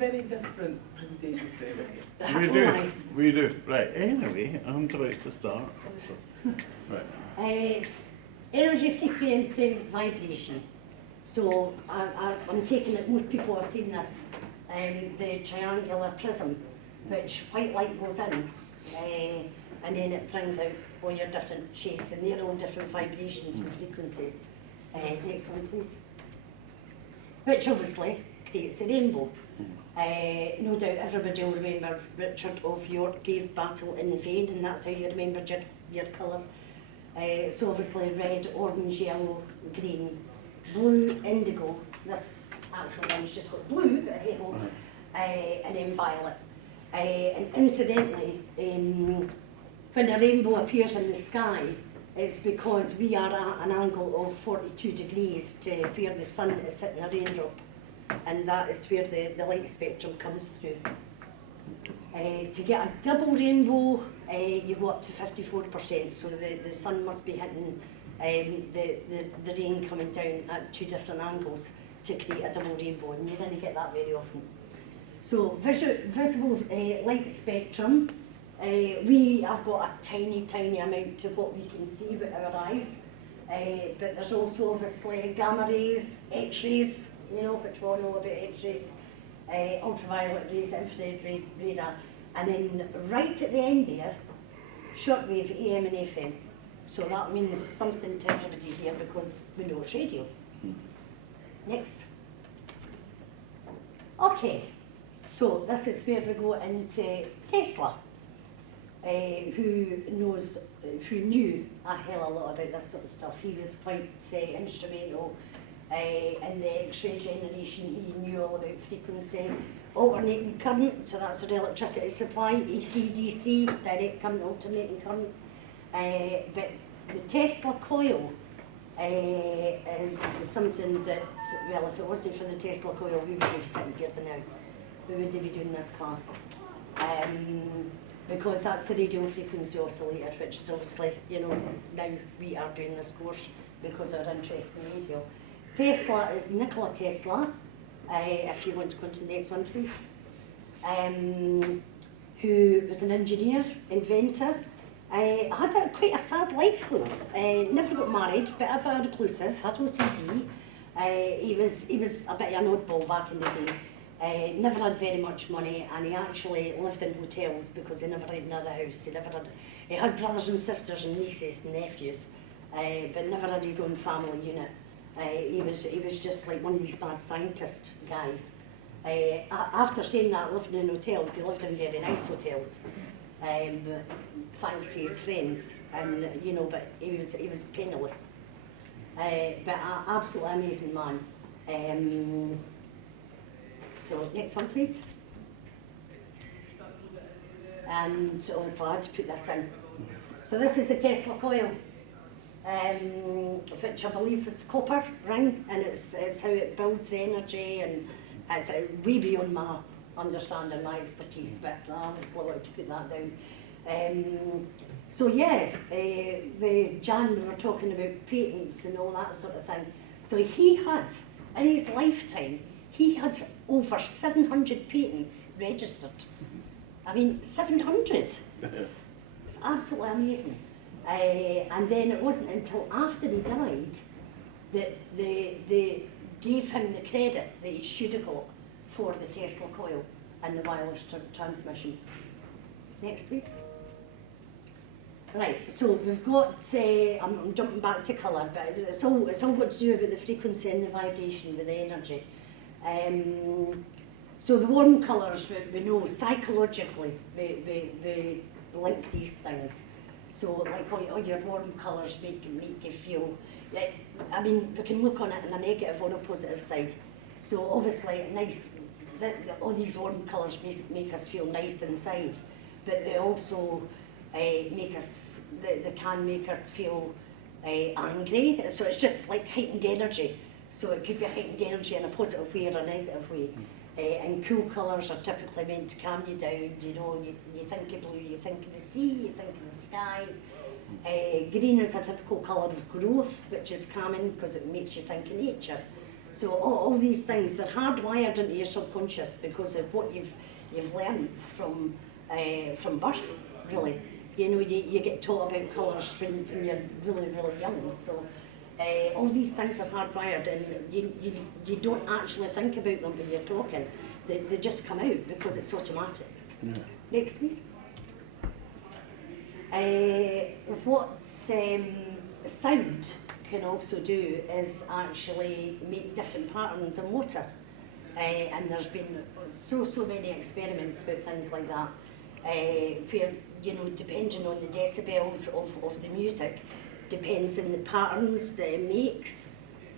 very different presentations to everybody. We do. Right, anyway, Anne's about to start. So, right. Energy, frequency, vibration. So I'm taking it, most people have seen this, the triangular prism, which white light goes in, and then it brings out all your different shades, and they're all different vibrations and frequencies. Next one, please. Which obviously creates a rainbow. No doubt everybody will remember Richard of York gave battle in the vein, and that's how you remembered your colour. So obviously red, orange, yellow, green, blue, indigo. This actual one's just got blue, but hey ho, and then violet. And incidentally, when a rainbow appears in the sky, it's because we are at an angle of 42 degrees to where the sun is hitting a raindrop, and that is where the light spectrum comes through. To get a double rainbow, you go up to 54%, so the sun must be hitting the rain coming down at two different angles to create a double rainbow, and you didn't get that very often. So visible light spectrum, we have got a tiny amount of what we can see with our eyes, but there's also obviously gamma rays, X-rays, you know, which we all know about X-rays, ultraviolet rays, infrared radar, and then right at the end there, shortwave AM and FM. So that means something to everybody here because we know it's radio. Next. Okay, so this is where we go into Tesla, who knew a hell of a lot about this sort of stuff. He was quite instrumental in the X-ray generation. He knew all about frequency, alternating current, so that's our electricity supply, AC, DC, direct current, alternating current. But the Tesla coil is something that, well, if it wasn't for the Tesla coil, we wouldn't be sitting here for now. We wouldn't be doing this class. Because that's the radio frequency oscillator, which is obviously, you know, now we are doing this course because of our interest in radio. Tesla is Nikola Tesla, if you want to go to the next one, please, who was an engineer, inventor. Had quite a sad life though. Never got married, bit of a reclusive, had OCD. He was a bit of an oddball back in the day. Never had very much money, and he actually lived in hotels because he never had a house. He had brothers and sisters and nieces and nephews, but never had his own family unit. He was just like one of these bad scientist guys. After saying that, living in hotels, he lived in very nice hotels, thanks to his friends, and you know, but he was penniless. But an absolutely amazing man. So next one, please. And so obviously I had to put this in. So this is a Tesla coil, which I believe is copper ring, and it's how it builds energy, and it's way beyond my understanding, my expertise, but I obviously wanted to put that down. So yeah, Jan, we were talking about patents and all that sort of thing. So he had, in his lifetime, he had over 700 patents registered. I mean, 700! It's absolutely amazing. And then it wasn't until after he died that they gave him the credit that he should have got for the Tesla coil and the wireless transmission. Next, please. Right, so we've got, I'm jumping back to colour, but it's all got to do with the frequency and the vibration with the energy. So the warm colours, we know psychologically, we link these things. So like all your warm colours make you feel, I mean, we can look on it in a negative or a positive side. So obviously nice, all these warm colours make us feel nice inside, but they also they can make us feel angry. So it's just like heightened energy. So it could be heightened energy in a positive way or a negative way. And cool colours are typically meant to calm you down. You know, you think of blue, you think of the sea, you think of the sky. Green is a typical colour of growth, which is calming because it makes you think of nature. So all these things, they're hardwired into your subconscious because of what you've learned from birth, really. You know, you get taught about colours when you're really, really young. So all these things are hardwired, and you don't actually think about them when you're talking. They just come out because it's automatic. Yeah. Next, please. What sound can also do is actually make different patterns in water. And there's been so many experiments with things like that, where, you know, depending on the decibels of the music, depends on the patterns that it makes.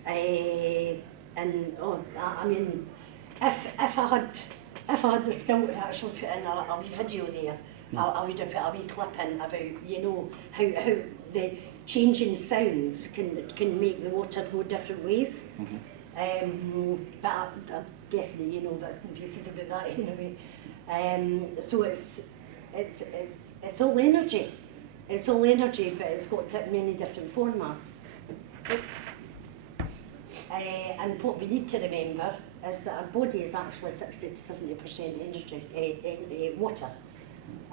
And I mean, if I had the skill to actually put in a wee video there, I would have put a wee clip in about, you know, how the changing sounds can make the water go different ways. But I'm guessing you know bits and pieces about that anyway. So it's all energy. It's all energy, but it's got many different formats. And what we need to remember is that our body is actually 60 to 70% energy, water.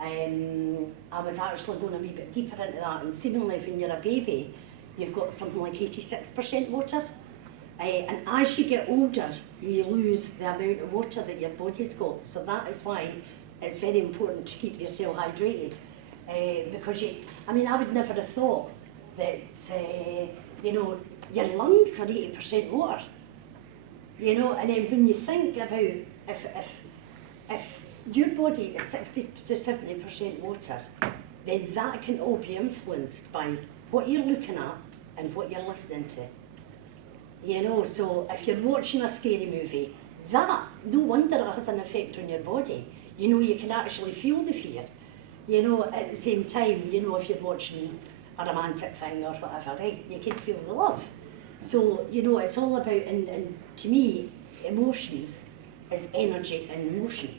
I was actually going a wee bit deeper into that, and seemingly when you're a baby, you've got something like 86% water. And as you get older, you lose the amount of water that your body's got. So that is why it's very important to keep yourself hydrated. Because I would never have thought that, you know, your lungs are 80% water. You know, and then when you think about if your body is 60 to 70% water, then that can all be influenced by what you're looking at and what you're listening to. You know, so if you're watching a scary movie, no wonder it has an effect on your body. You know, you can actually feel the fear. You know, at the same time, you know, if you're watching a romantic thing or whatever, right, you can feel the love. So, you know, it's all about, and to me, emotions is energy and motion.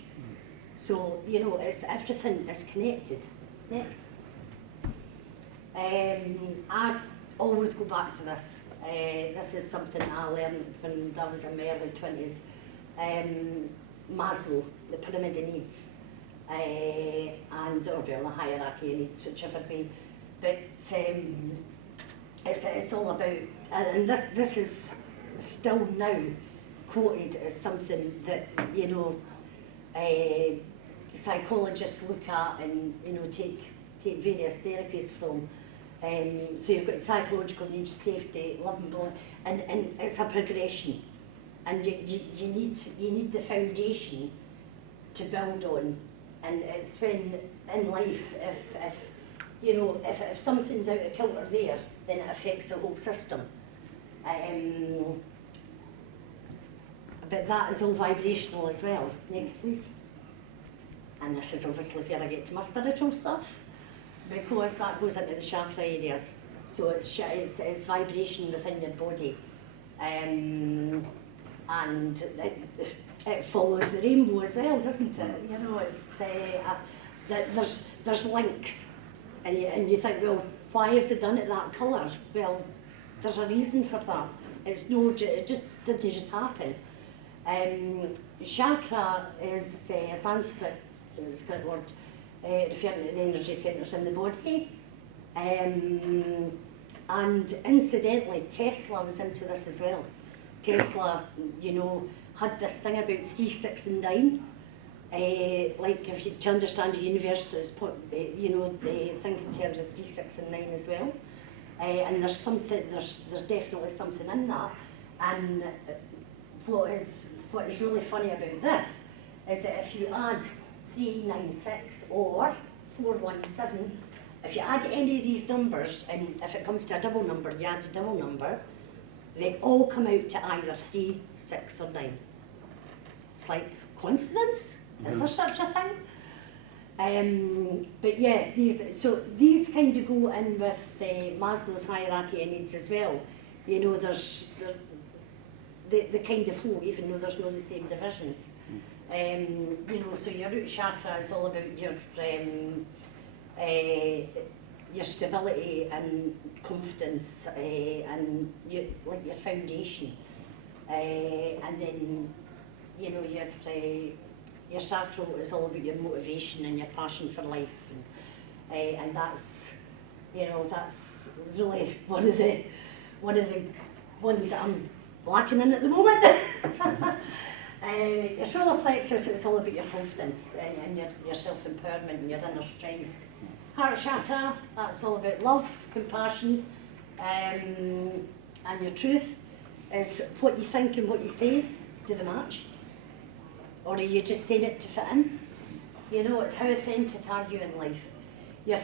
So, you know, everything is connected. Next. I always go back to this. This is something I learned when I was in my early 20s. Maslow, the pyramid of needs, or the hierarchy of needs, whichever way. But it's all about, and this is still now quoted as something that, you know, psychologists look at and, you know, take various therapies from. So you've got psychological needs, safety, love and belonging, and it's a progression. And you need the foundation to build on. And it's when in life, if you know, if something's out of kilter there, then it affects the whole system. But that is all vibrational as well. Next, please. And this is obviously where I get to my spiritual stuff, because that goes into the chakra areas. So it's vibration within your body. And it follows the rainbow as well, doesn't it? You know, it's there's links, and you think, well, why have they done it that colour? Well, there's a reason for that. It just didn't just happen. Chakra is a Sanskrit word referring to the energy centres in the body. And incidentally, Tesla was into this as well. Tesla, you know, had this thing about 3, 6 and 9. Like if you to understand the universe, you know, they think in terms of 3, 6 and 9 as well. And there's definitely something in that. And what is really funny about this is that if you add 396 or 417, if you add any of these numbers, and if it comes to a double number, you add a double number, they all come out to either 3, 6 or 9. It's like coincidence? Is there such a thing? But yeah, these kind of go in with Maslow's hierarchy of needs as well. You know, there's the kind of flow, even though there's no the same divisions. You know, so your root chakra is all about your stability and confidence and your foundation. And then, you know, your sacral is all about your motivation and your passion for life, and that's, you know, that's really one of the ones that I'm lacking in at the moment. Your solar plexus, it's all about your confidence and your self-empowerment and your inner strength. Heart chakra, that's all about love, compassion, and your truth. Is what you think and what you say, do they match? Or are you just saying it to fit in? You know, it's how authentic are you in life? Your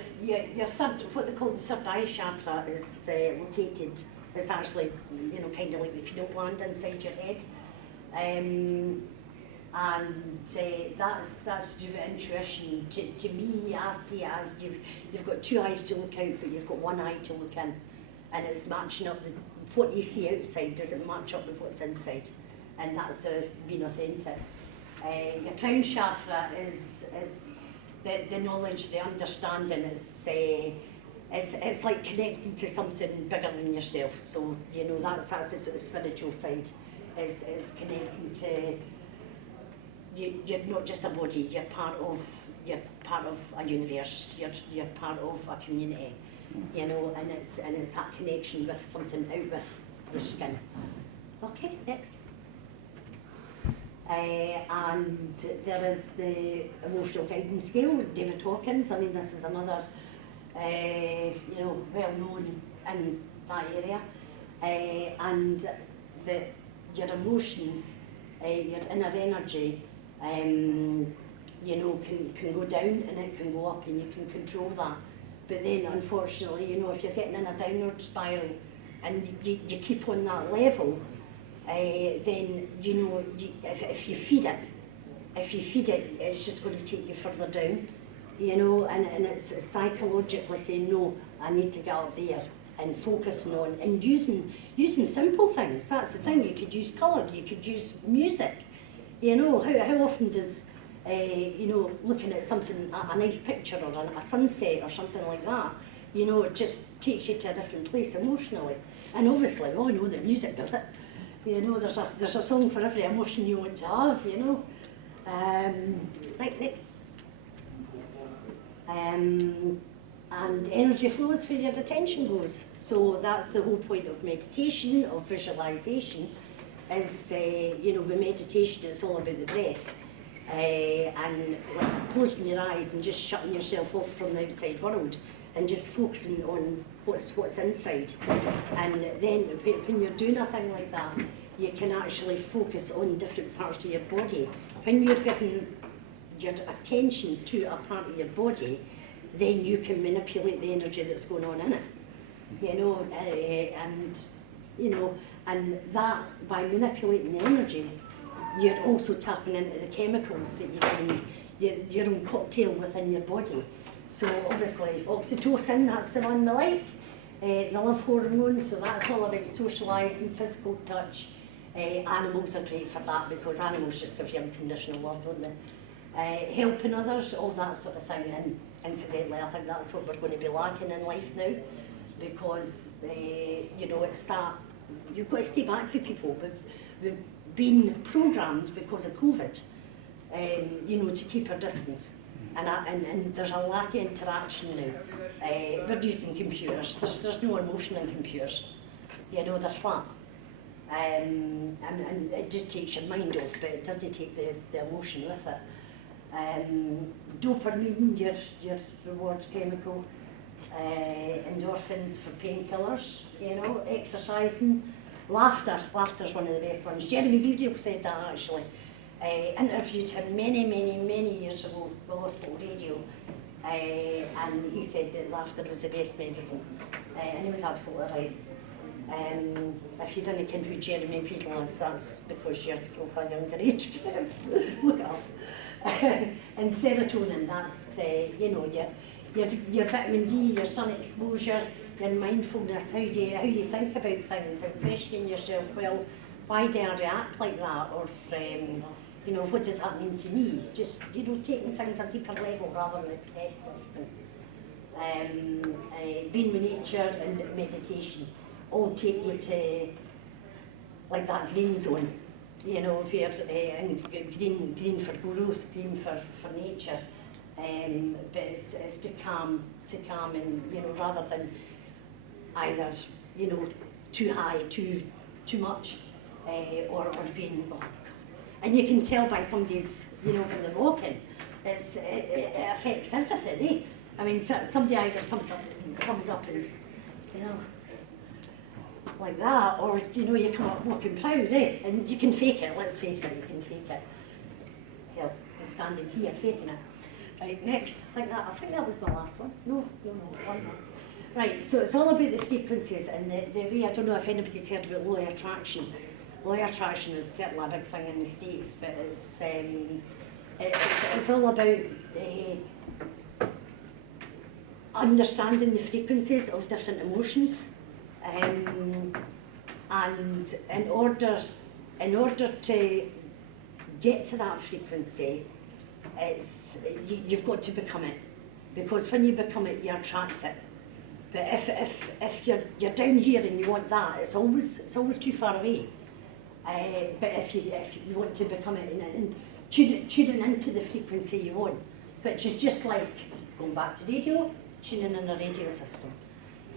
third, what they call the third eye chakra is located, it's actually, you know, kind of like the pineal gland inside your head. And that's to do with intuition. To me, I see it as you've got two eyes to look out, but you've got one eye to look in. And it's matching up, what you see outside doesn't match up with what's inside. And that's being authentic. Your crown chakra is the knowledge, the understanding. It's like connecting to something bigger than yourself. So, you know, that's the sort of spiritual side, is connecting to, you're not just a body, you're part of a universe, you're part of a community, you know, and it's that connection with something out with your skin. Okay, next. And there is the emotional guidance scale, David Hawkins. I mean, this is another, you know, well known in that area. And your emotions, your inner energy, you know, can go down and it can go up, and you can control that. But then, unfortunately, you know, if you're getting in a downward spiral and you keep on that level, then, you know, if you feed it, it's just going to take you further down, you know, and it's psychologically saying, no, I need to get up there, and focusing on, and using simple things. That's the thing. You could use colour, you could use music, you know. How often does, you know, looking at something, a nice picture or a sunset or something like that, you know, it just takes you to a different place emotionally. And obviously, we all know that music does it. You know, there's a song for every emotion you want to have, you know. Right, next. And energy flows where your attention goes. So that's the whole point of meditation, of visualization, is, you know, with meditation it's all about the breath. And like, closing your eyes and just shutting yourself off from the outside world and just focusing on what's inside. And then when you're doing a thing like that, you can actually focus on different parts of your body. When you're giving your attention to a part of your body, then you can manipulate the energy that's going on in it. You know, and you know, and that, by manipulating the energies, you're also tapping into the chemicals that your own cocktail within your body. So obviously oxytocin, that's the one we like, the love hormone, so that's all about socialising, physical touch. Animals are great for that, because animals just give you unconditional love, don't they? Helping others, all that sort of thing. And incidentally, I think that's what we're going to be lacking in life now, because you know, it's that you've got to stay back for people. We've been programmed because of COVID, you know, to keep our distance, and there's a lack of interaction now. We're using computers. There's no emotion in computers. You know, they're flat. And it just takes your mind off, but it doesn't take the emotion with it. Dopamine, your rewards chemical, endorphins for painkillers, you know, exercising, laughter's one of the best ones. Jeremy Beadle said that actually. Interviewed him many years ago with Hospital Radio, and he said that laughter was the best medicine, and he was absolutely right. If you didn't know who Jeremy Beadle is, that's because you're of a younger age. Look it up. And serotonin, that's, you know, your vitamin D, your sun exposure, your mindfulness, how you think about things, and questioning yourself, well, why do I react like that? Or, you know, what does that mean to me? Just, you know, taking things at a deeper level rather than accepting everything. Being with nature and meditation all take you to like that green zone, you know, where, and green for growth, green for nature. But it's to calm and, you know, rather than either, you know, too high, too much, or being, oh God. And you can tell by somebody's, you know, when they're walking, it affects everything, eh? I mean, somebody either comes up and, you know, like that, or, you know, you come up walking proud, eh? And you can fake it, let's face it, you can fake it. Hell, I'm standing here faking it. Right, next, I think that was my last one. No, one more. Right, so it's all about the frequencies and the way, I don't know if anybody's heard about law of attraction. Law of attraction is certainly a big thing in the States, but it's all about understanding the frequencies of different emotions, and in order to get to that frequency, you've got to become it, because when you become it, you attract it. But if you're down here and you want that, it's always too far away. But if you want to become it and tuning into the frequency you want, which is just like going back to radio, tuning in a radio system.